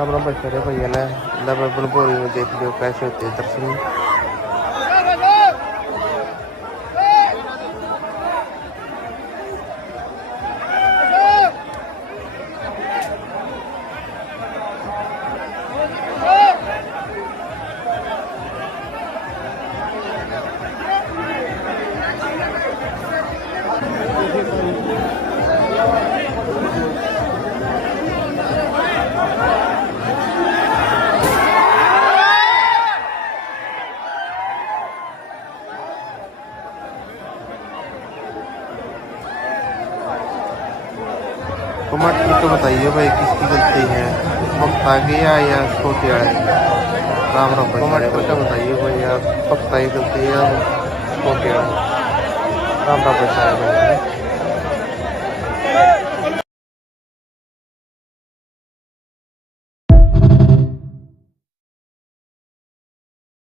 राम राम भाई भैया ने बनभोरी में देख लियो कैसे होते हैं दर्शन। कमेंट करके बताइए भाई किसकी गलती है, पक्का गया या छोटे आए। राम राम भाई, कमेंट करके बताइए भाई यार पक्का ही गलती है या छोटे आए। राम राम भाई।